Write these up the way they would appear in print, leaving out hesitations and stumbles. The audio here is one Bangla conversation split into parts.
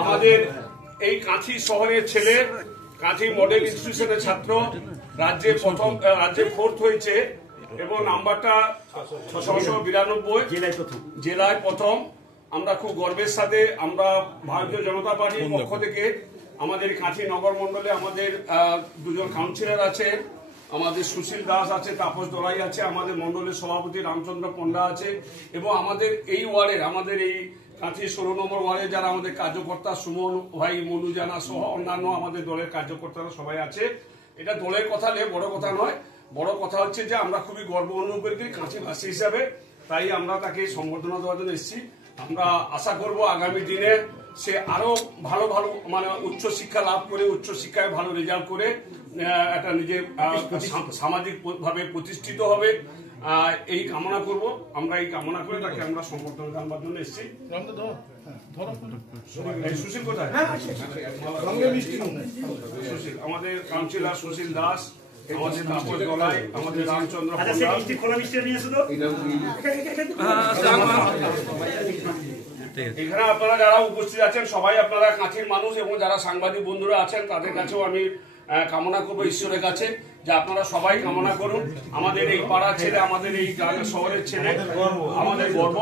আমাদের এই কাঁথি শহরের ছেলে, কাঁথি মডেল ইনস্টিটিউশনের ছাত্র, রাজ্যে 4th হয়েছে এবং নাম্বারটা 692, জেলায় প্রথম। আমরা খুব গর্বের সাথে আমরা ভারতীয় জনতা পার্টির পক্ষ থেকে আমাদের কাঁথি নগর মন্ডলে আমাদের দুজন কাউন্সিলর আছে, আমাদের সুশীল দাস আছে, তাপস দলাই আছে, আমাদের মন্ডলের সভাপতি রামচন্দ্র পণ্ডা আছে এবং আমাদের এই ওয়ার্ডের আমাদের এই কাঁথি 16 নম্বর ওয়ার্ডে যারা আমাদের কার্যকর্তা সুমন ভাই, মনু জানা সহ অন্যান্য আমাদের দলের কার্যকর্তারা সবাই আছে। এটা দলের কথা নেই, বড় কথা নয়। বড় কথা হচ্ছে যে আমরা খুবই গর্ব অনুভব করি কাঁথিবাসী হিসাবে, তাই আমরা তাকে সম্বর্ধনা দেওয়ার জন্য এসেছি। আমরা আশা করব আগামী দিনে সে আরো ভালো ভালো মানে উচ্চ শিক্ষা লাভ করে, উচ্চ শিক্ষায় ভালো রেজাল্ট করে একটা নিজের সামাজিক ভাবে প্রতিষ্ঠিত হবে, এই কামনা করব। আমরা এই কামনা করে তাকে আমরা সম্বর্ধনা জানাবার জন্য এসেছি। সুশীল কোথায়? সুশীল আমাদের কাউন্সিলর সুশীল দাস, আমাদের তাপস দলাই, আমাদের রামচন্দ্র এখানে আপনারা যারা উপস্থিত আছেন সবাই আপনারা কাছের মানুষ এবং যারা সাংবাদিক বন্ধুরা আছেন তাদের কাছেও আমি কামনা করবো ঈশ্বরের কাছে যে আপনারা সবাই কামনা করুন আমাদের এই পাড়ার ছেলে, আমাদের এই গ্রামের শহরের ছেলে, আমাদের গর্ব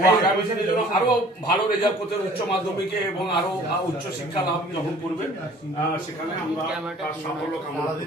ও আগামী দিনের জন্য আরো ভালো রেজাল্ট করতে উচ্চ মাধ্যমিকে এবং আরো উচ্চ শিক্ষা লাভ যখন করবে সেখানে আমরা তার সাফল্য কামনা করি।